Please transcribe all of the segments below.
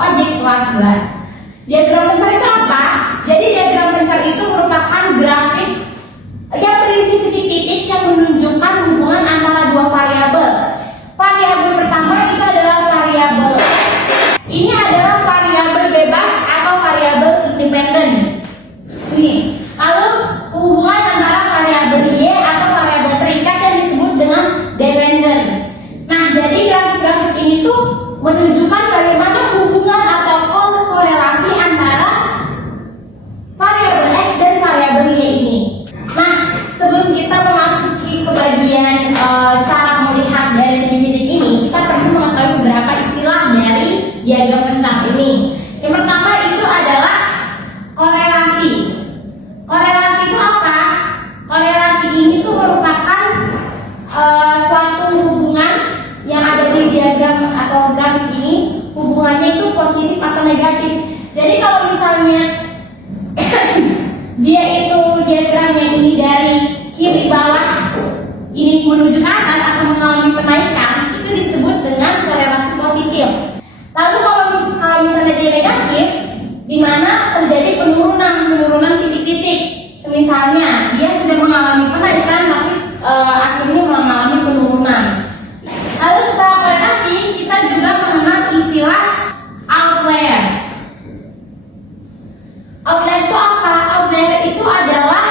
ojek kelas 11. Diagram pencar itu apa? Jadi diagram pencar itu merupakan grafik yang berisi titik-titik yang menunjukkan hubungan antara dua variabel. Variabel pertama itu adalah variabel X. Ini adalah variabel bebas atau variabel independen. Nih, lalu hubungan antara variabel Y atau variabel terikat yang disebut dengan dependen. Nah, jadi grafik-grafik ini tuh menunjukkan bagaimana hubungan atau korelasi antara variabel X dan variabel Y ini. Nah, sebelum kita memasuki ke bagian cara melihat dari titik-titik ini, kita perlu mengetahui beberapa istilah dari diagram pencar ini. Yang pertama itu adalah korelasi. Korelasi itu apa? Korelasi ini tuh merupakan suatu hubungan yang ada di diagram atau grafik ini. Hubungannya itu positif atau negatif. Jadi kalau misalnya dia itu diagramnya ini dari kiri bawah ini menuju ke atas akan mengalami penaikan, itu disebut dengan korelasi positif. Lalu kalau misalnya dia negatif, di mana terjadi penurunan titik-titik. Misalnya dia sudah mengalami penaikan tapi akhirnya mengalami penurunan. Lalu setelah korelasi, kita juga mengenal istilah outlier. Outlier itu apa? Outlier itu adalah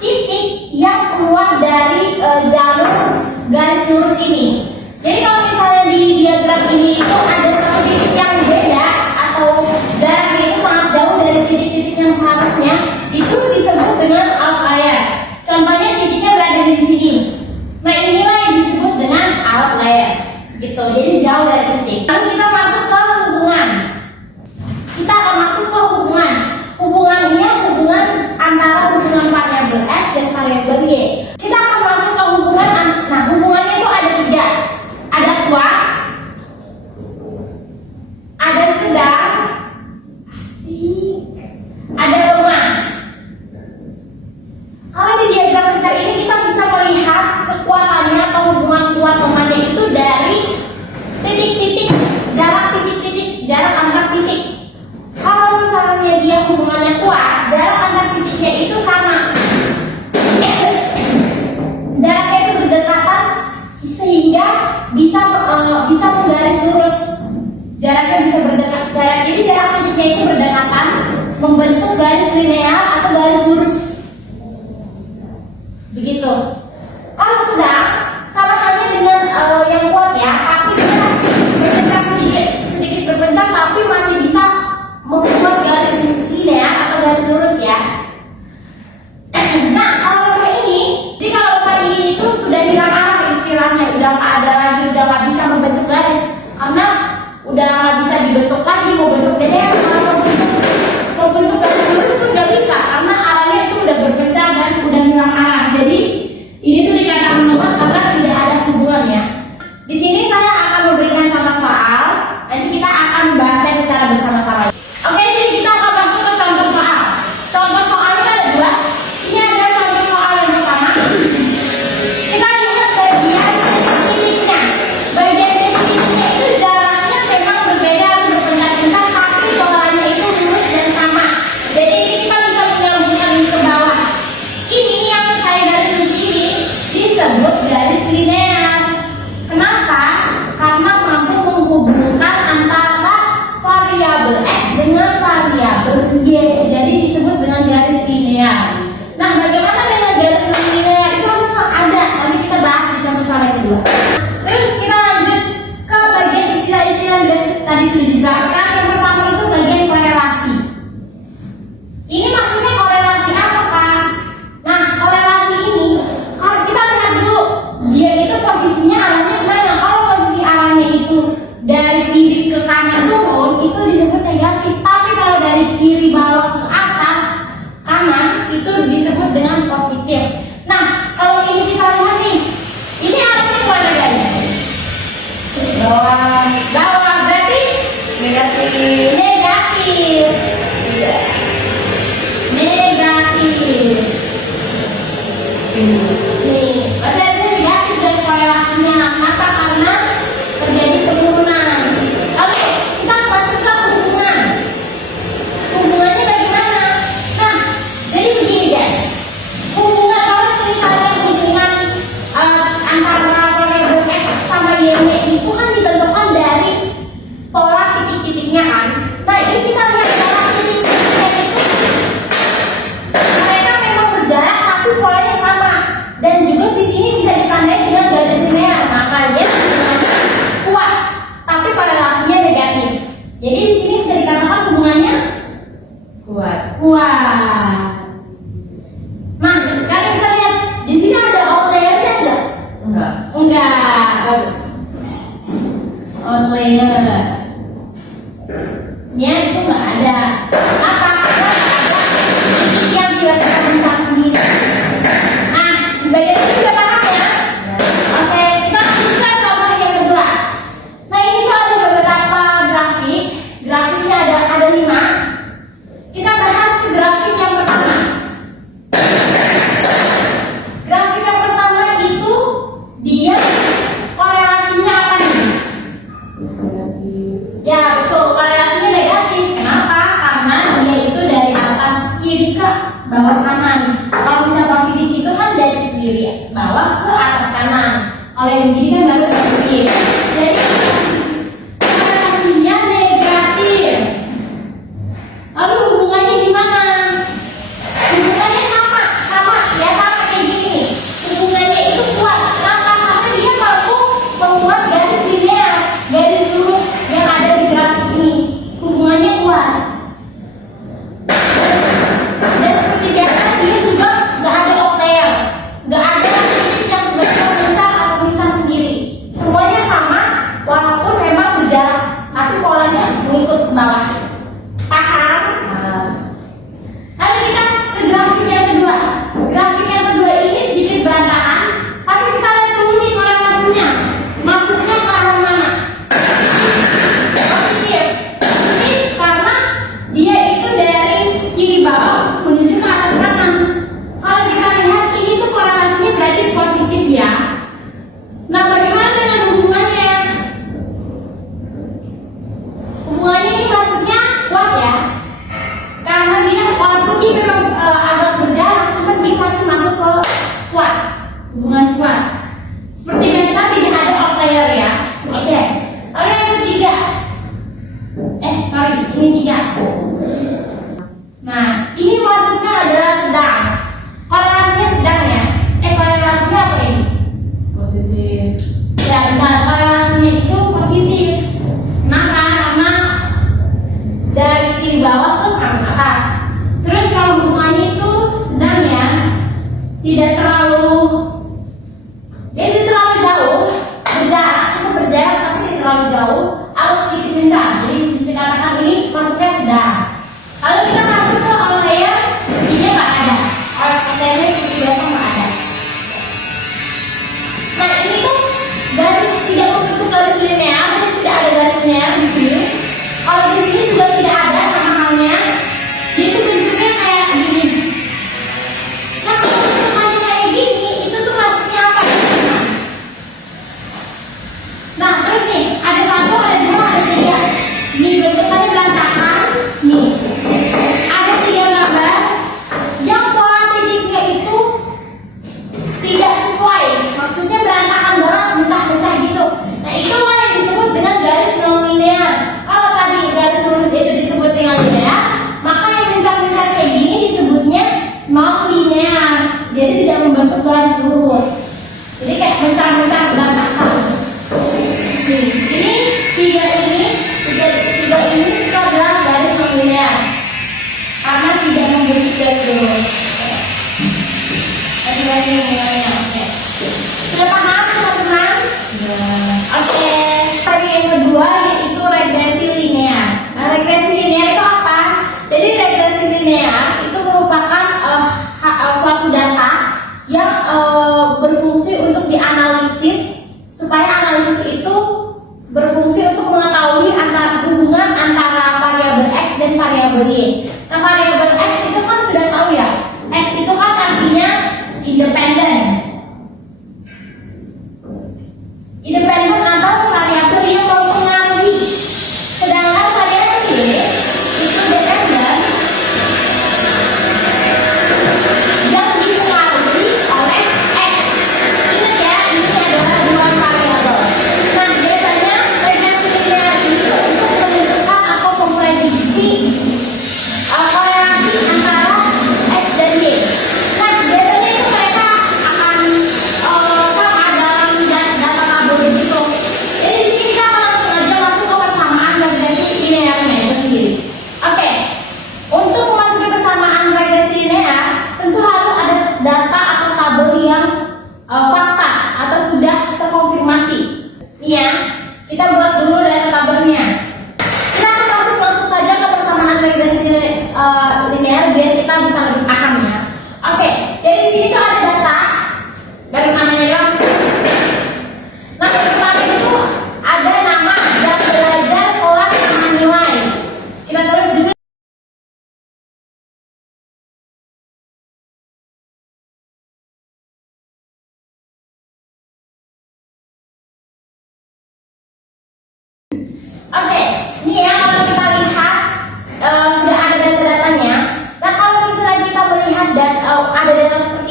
titik yang keluar dari jalur garis lurus ini. Jadi kalau misalnya di diagram ini itu ada satu titik yang beda atau jaraknya itu sangat jauh dari titik-titik yang seharusnya, itu disebut dengan outlier. Contohnya titiknya berada di sini. Nah, inilah yang disebut dengan outlier. Gitu. Jadi jauh dari titik. Lalu kita masuk ke hubungan. Kita akan masuk ke hubungan. Hubungannya hubungan antara hubungan variabel X dan variabel Y. Kita akan masuk ke hubungan. Nah, hubungannya itu ada 3. Ada kuat, ada sedang, ada lemah. Kalau di diagram pencar ini kita bisa melihat kekuatannya atau hubungan kuat lemahnya itu dari titik-titik, jarak antar titik. Kalau misalnya dia hubungannya kuat, jarak antar titiknya itu sama. Jaraknya itu berdekatan sehingga bisa menggaris lurus. Jaraknya bisa berdekatan. Jadi jarak titiknya itu berdekatan, membentuk garis linear atau garis lurus. Begitu. Kalau sedang sama halnya dengan yang kuat ya, tapi dia berpencar sedikit berpencar, tapi masih bisa membuat garis linear atau garis lurus ya. Nah, kalau lemah ini, jadi kalau lemah ini itu sudah hilang arah istilahnya, udah nggak ada lagi, udah nggak bisa membentuk garis, karena udah nggak bisa dibentuk lagi, mau bentuk linear, mau bentuk garis lurus pun nggak bisa, karena arahnya itu udah berpencar dan udah hilang arah. Jadi ini tuh dikatakan lemah karena tidak ada hubungannya. Di sini saya akan memberikan contoh soal, nanti kita akan bahasnya secara bersama-sama. Oke, jadi kita akan masuk ke contoh soal. Contoh soalnya ada 2. Ini ada contoh soal yang pertama. Kita lihat bagian titiknya. Bagian titiknya itu jaraknya memang berbeda, berpencar-pencar, tapi polanya itu lurus dan sama. Jadi kita bisa menyambungkan ini ke bawah. Ini yang saya garis ini disebut garis linear. Kenapa? Karena mampu menghubungkan antara variabel X dengan variabel Y, jadi disebut dengan garis linear. Nah, bagaimana dengan garis linear itu ada, nanti kita bahas di contoh soal yang kedua. Terus kita lanjut ke bagian istilah-istilah yang tadi sudah dijelaskan. Yang pertama itu bagian korelasi. Ini maksudnya korelasi apa, Kak? Nah, korelasi ini kita lihat dulu dia itu posisinya arahnya kemana. Kalau posisi arahnya itu dari kiri ke kanan turun, itu disebut negatif. Tapi kalau dari kiri bawah ke atas kanan, itu disebut dengan positif. Nah, kalau ini kita lihat nih, ini arahnya kemana, guys? Bawah berarti negatif. Nih, berarti negatif dari korelasinya. Kenapa? Karena terjadi penurunan. Lalu kita masuk ke hubungan Enggak, bagus. Outline-nya ada. Nya itu enggak ada. Apa? Yang kita mencari sendiri. Nah, di bagian ini sudah paham ya? Oke, kita lanjutkan contoh yang kedua. Nah, ini tuh ada beberapa grafik. Grafiknya ada 5. Kita bahas ke grafik yang pertama. Grafik yang pertama itu dia korelasinya apa nih? Ya betul, korelasinya negatif. Kenapa? Karena dia itu dari atas kiri ke bawah kanan. Kalau bisa positif itu kan dari kiri bawah ke atas kanan. Kalau yang begini kan baru positif. Jadi korelasinya negatif. Lalu hubungannya gimana? Hubungannya sama ya, sama kayak gini. Hubungannya itu kuat. Kenapa? Karena dia mampu membuat garis linear, garis lurus yang ada di grafik ini. Hubungannya kuat. Dan seperti biasa dia juga nggak ada oktail, nggak ada titik yang tiba-tiba mencak atau bisa sendiri. Semuanya sama.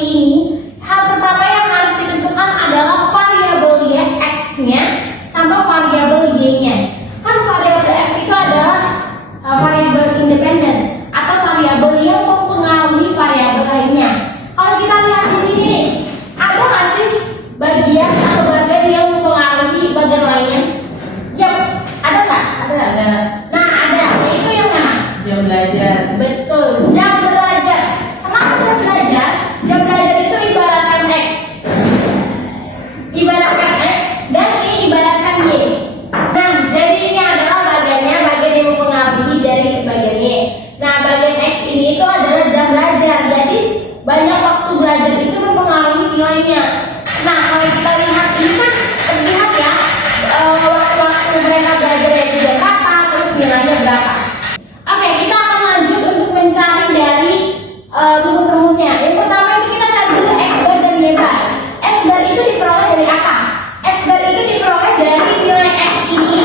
seperti ini, hal pertama yang harus ditentukan adalah variabel x-nya sama variabel y-nya. Kan variabel x itu adalah variabel independen atau variabel yang mempengaruhi variabel lainnya. Kalau kita lihat di sini nih, ada nggak sih bagian atau bagian yang mempengaruhi bagian lainnya? Yap, ada nggak? Ada. Nah, ada. Yaitu yang mana? Jam belajar. Betul, jam belajar. Kenapa jam belajar? Jam belajar itu ibaratkan X. Ibaratkan X dan ini ibaratkan Y. Nah, jadi ini adalah bagiannya, bagian yang mempengaruhi dari bagian Y. Nah, bagian X ini itu adalah jam belajar. Jadi banyak waktu belajar itu mempengaruhi nilainya. Nah, kalau kita lihat ini kan terlihat ya, waktu-waktu mereka belajar itu berapa, terus nilainya berapa. Oke, kita akan lanjut untuk mencari dari rumus-rumusnya. Yang pertama itu kita cari dulu X bar dan Y bar. X bar itu diperoleh dari apa? X bar itu diperoleh dari nilai X ini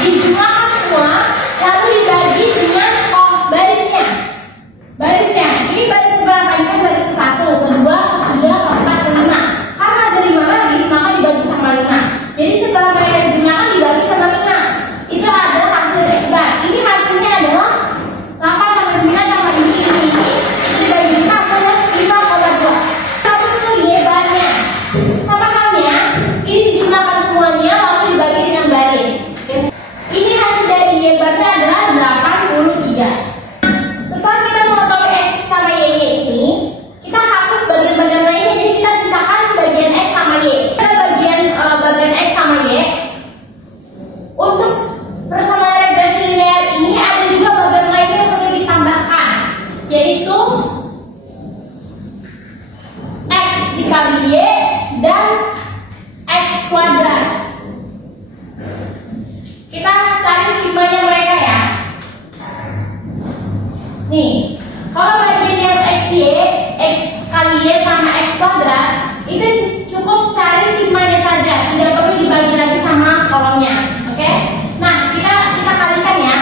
dijumlahkan semua, lalu dibagi dengan barisnya. Barisnya, ini baris berapa? Ini kan baris ke-1, ke-2, ke-3, ke-4, ke-5. Karena ada 5 baris, maka dibagi sama 5. Jadi setelah mereka dijumlahkan dibagi sama 5. Itu adalah hasil dari X bar. Ini hasilnya adalah 8 tambah 9 tambah ini. Itu dibagi 5 hasilnya 5,2. Langsung ke Y barnya. Sama halnya, ini dijumlahkan semuanya lalu dibagi dengan baris. Ini hasil dari Y barnya adalah 83. Setelah kita mengetahui X sama Y ini, kita hapus bagian-bagian lainnya, jadi kita sisakan bagian X sama Y. Kita bagian X sama Y. Untuk persamaan regresi linear ini ada juga bagian lainnya yang perlu ditambahkan, yaitu X dikali Y dan X kuadrat. Kita cari sigmanya mereka ya. Nih, kalau bagian yang X kali Y sama X kuadrat, itu cukup cari sigmanya saja, tidak perlu dibagi lagi sama kolomnya. Oke? Nah, kita kalikan ya.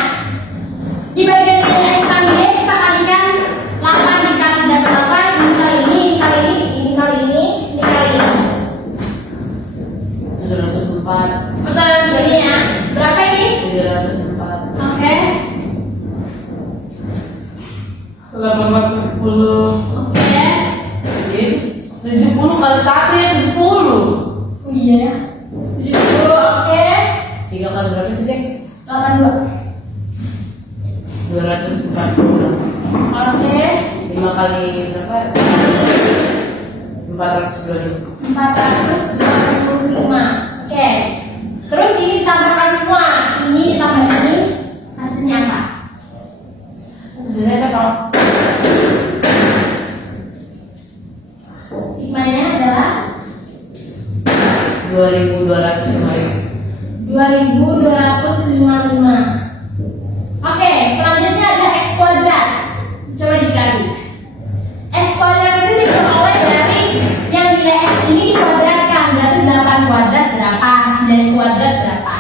Di bagian yang X kali Y kita kalikan 8 dikali 8, ini kali ini, ini kali ini, ini kali ini, ini kali ini. 704. Betul, jadi ya. Berapa ini? 304. Oke. 810. Oke. 70 kali 1 ya 70. Oh iya. 70, oke. 3 kali berapa sih, Cek? 82. 240. Oke. 5 kali berapa? 425. 425. Oke. Terus ini tambahkan semua. Ini tambah ini. Hasilnya apa? Hasilnya apa? Sigmanya adalah 2255. 2255. Oke, selanjutnya ada X kuadrat. Coba dicari. X kuadrat itu diperoleh dari yang nilai X ini dikuadratkan. Berarti 8 kuadrat berapa? 9 kuadrat berapa?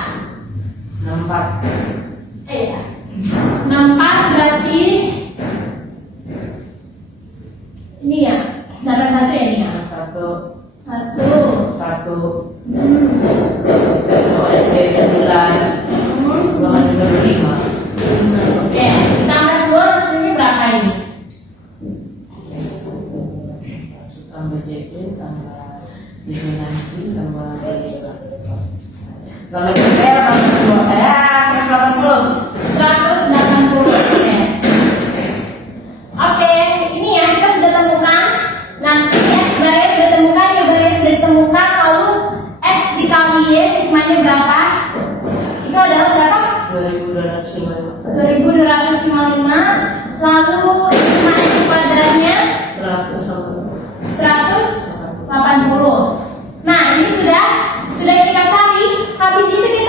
64. Iya. 64 berarti ini ya. 81 ya ini ya. 1 1. 2 kali 9. 2 kali 25. Oke, ditambah semua hasilnya berapa ini? Tambah JJ, tambah JJ nanti, tambah tambah JJ, tambah semua. 180. 180. Oke, ini ya kita sudah temukan. Nah, X barnya sudah temukan, Y barnya sudah ditemukan. Lalu X dikali Y sigmanya berapa? Itu adalah berapa? 2255. 2255. Lalu sigma X kuadratnya 180. 180. Nah, ini sudah kita cari. Habis itu kita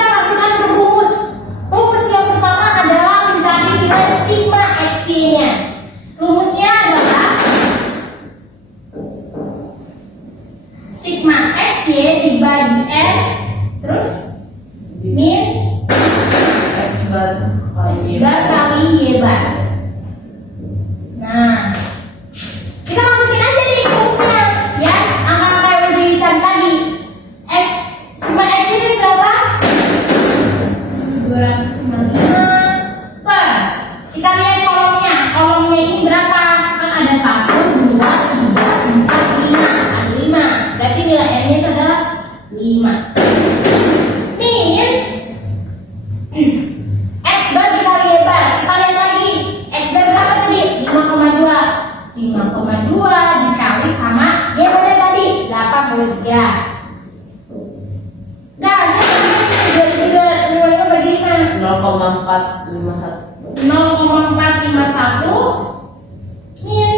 5,2 dikali sama Y pada tadi 83. Nah, sekarang 2025 bagi 5 0,451. 0,451 min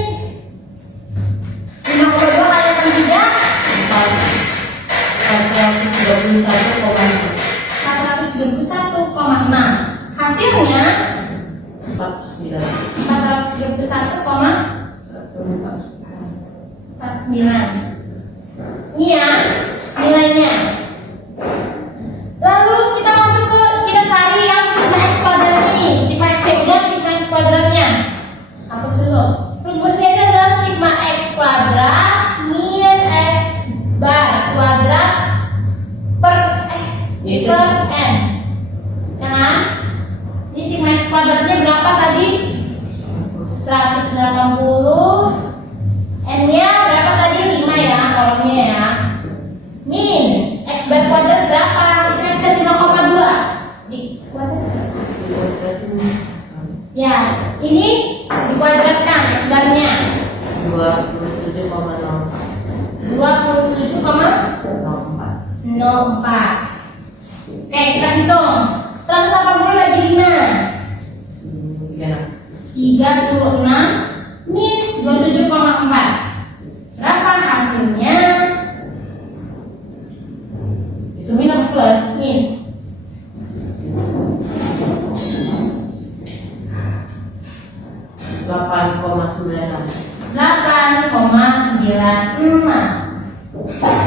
5,2 kali 3 431,6. Hasilnya 431,49. Ini ya nilainya. Lalu kita masuk ke kita cari yang sigma x kuadrat ini. Sigma x ya udah, sigma x kuadratnya hapus dulu. Rumusnya itu adalah sigma x kuadrat min x bar kuadrat per n. Ya kan? Ini sigma x kuadratnya berapa tadi? 180. N-nya berapa tadi? 5 ya, kolomnya ya. Min x bar kuadrat berapa? Itu x-nya 5,2 di kuadrat. Ya, ini dikuadratkan x barnya 27,04. Oke, kita hitung. 180 lagi 5 36 min 27,4. Berapa hasilnya? Itu minus plus. Min 8,96.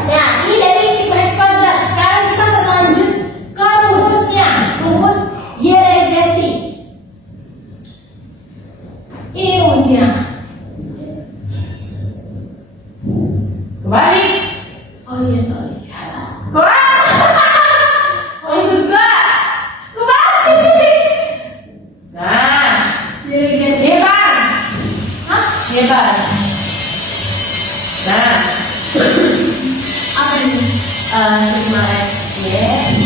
Ya, ini dari sigma x kuadrat. Sekarang kita berlanjut ke rumusnya, rumus Y regresi. Ini rumusnya. Kebalik. Oh iya, sorry. Oh juga. Kebalik. Nah, Y regresi. hebat. Hah? Hebat. Nah, Apa ini? sigma x y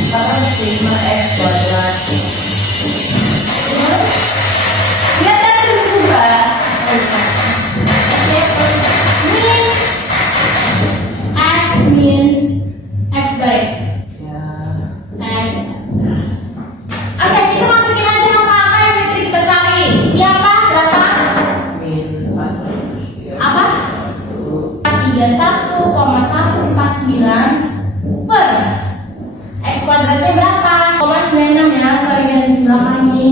sama sigma x kuadrat. Lihat tadi berubah. Min x baik. Ya, X. Oke, kita masukin aja apa yang kita cari. Ini apa? Berapa? min 4. Apa? 31,149 per x kuadratnya berapa? 96 ya, sorry garis di belakang ini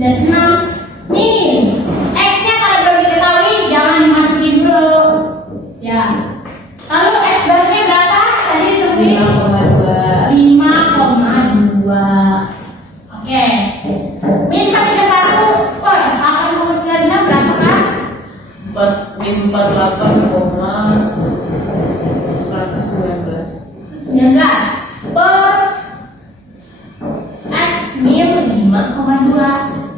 96 min x nya kalau belum diketahui jangan dimasukin dulu ya. Lalu x barnya berapa? Tadi ditentuin 5,2. Oke, min 431 per 8,96 berapa kan? min 48,119. 19 per x min 5,2.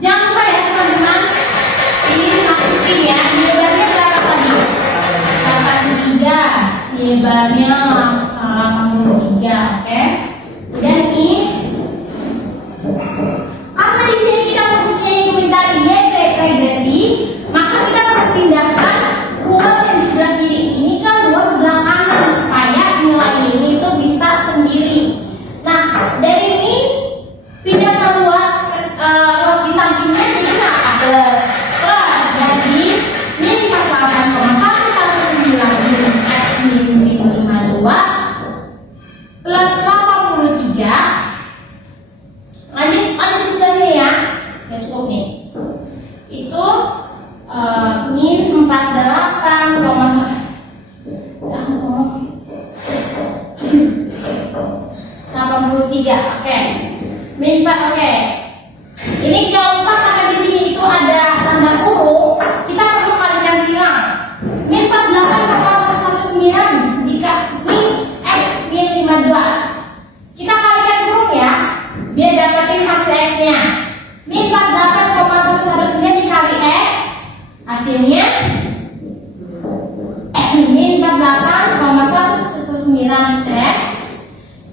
Jangan lupa ya teman-teman, ini masukin ya. Nilainya berapa tadi? 83. Nilainya 83, oke. Dan ini karena di sini kita posisinya ingin mencari Y regresi, maka kita harus pindahkan ruas yang di sebelah kiri ini ke ruas sebelah kanan supaya nilai ini tuh bisa sendiri. Nah, dari ini pindah ke ruas di sampingnya jadi apa? Plus jadi min 48,119 min x min 552 plus 83. Lanjut di sebelah sini ya. Ya cukup nih. Itu min 48, oke. Min 4, oke. Ini jangan lupa karena di sini itu ada tanda kurung, kita perlu kalikan silang. Min 48,119 jika min x min 52. Kita kalikan kurung ya, biar dapetin hasil x-nya. Min 48,119 dikali x, hasilnya min 48,119 x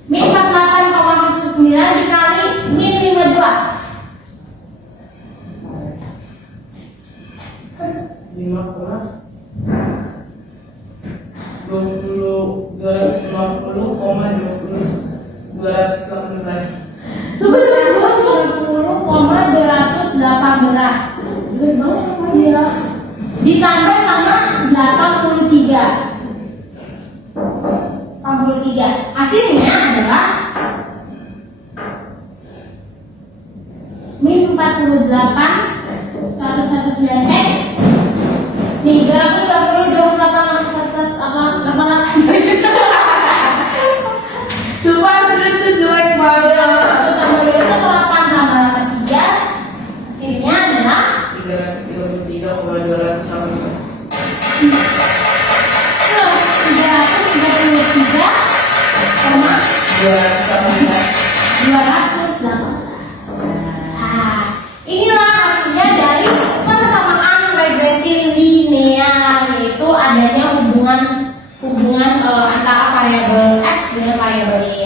min 48,119 dikali min 52. ditambah sama 83. Hasilnya adalah min 48 119x nih 380 Coba itu jelek banget. tambah 2 tambah 3 hasilnya adalah 333,218. plus 333,218. Nah, inilah hasilnya dari persamaan regresi linear, yaitu adanya hubungan antara variabel x dengan variabel y.